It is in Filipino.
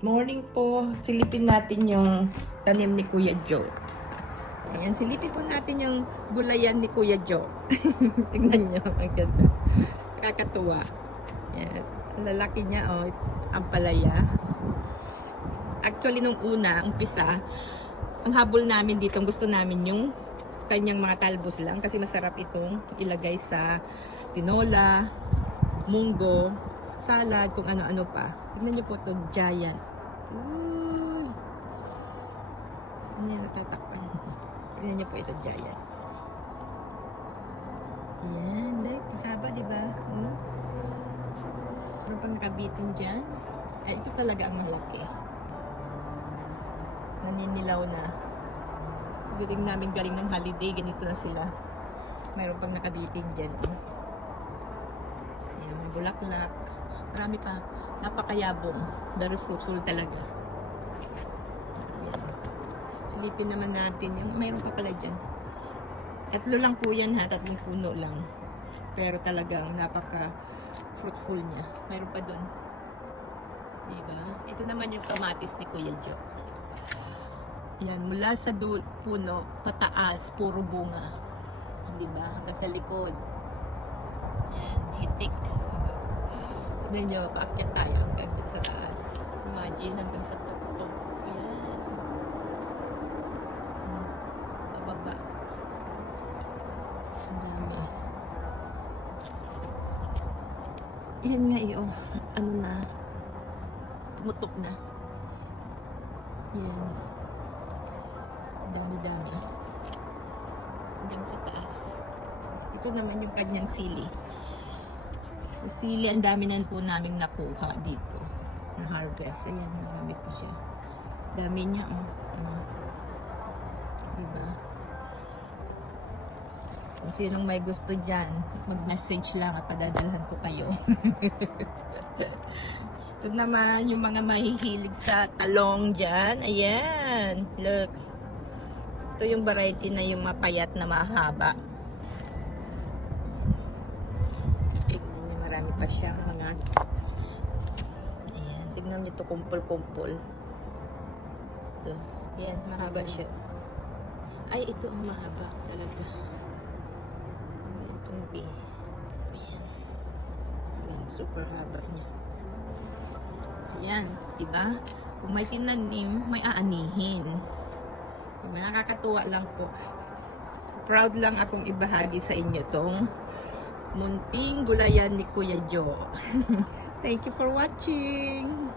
Morning po. Silipin natin yung tanim ni Kuya Joe. Ayan, silipin po natin yung gulayan ni Kuya Joe. Tingnan nyo, ang ganda. Kakatuwa. Ayan. Ang lalaki niya, oh, ang palaya. Actually, nung una, umpisa, ang habol namin dito, gusto namin yung kanyang mga talbos lang kasi masarap itong ilagay sa tinola, munggo, salad, kung ano-ano pa. Tingnan niyo po ito, giant. Uy! Ano yan, natatakpan. Tingnan niyo po ito, giant. Yan, like, haba, di ba? Hmm? Ano pang nakabitin dyan? Ay, ito talaga ang malaki. Naninilaw na. Pagdating namin galing ng holiday, ganito na sila. Mayroon pang nakabitin dyan. Eh. Ayan, bulaklak. Marami pa. Napakayabong. Very fruitful talaga. Ayan. Silipin naman natin yung mayroon pa pala dyan. Tatlo lang po yan ha. Tatlong puno lang. Pero talagang napaka fruitful niya. Mayroon pa doon. Diba? Ito naman yung kamatis ni Kuya Joe. Yan, mula sa puno, pataas, puro bunga. Diba? Hanggang sa likod. Yan, hitik. Nyo, paakyat tayo hanggang sa taas. Imagine, hanggang sa tuktok. Yan. Hmm, Pababa. Ang dami. Yan nga iyo. Ano na. Tumutok na. Yan. Dami-dami. Hanggang sa taas. Ito naman yung kanyang sili. Sili, ang dami na po namin nakuha dito. Na harvest. Ayan, marami pa siya. Dami niya, oh. Ano. Diba? Kung sinong may gusto dyan, mag-message lang at padadalhan ko kayo. Ito naman yung mga mahihilig sa talong dyan. Ayan. Look. Ito yung variety na yung mapayat na mahaba. Tignan niyo, marami pa siya mga Ayan. Tignan niyo ito kumpul-kumpul. Ito. Ayan, mahaba siya. Ay, ito ang mahaba talaga. Itong B. Ayan. Ayan, super haba niya. Ayan, diba? Kung may tinanim, may aanihin. Diba? Nakakatuwa lang po. Proud lang akong ibahagi sa inyo tong munting gulayan ni Kuya Joe. Thank you for watching.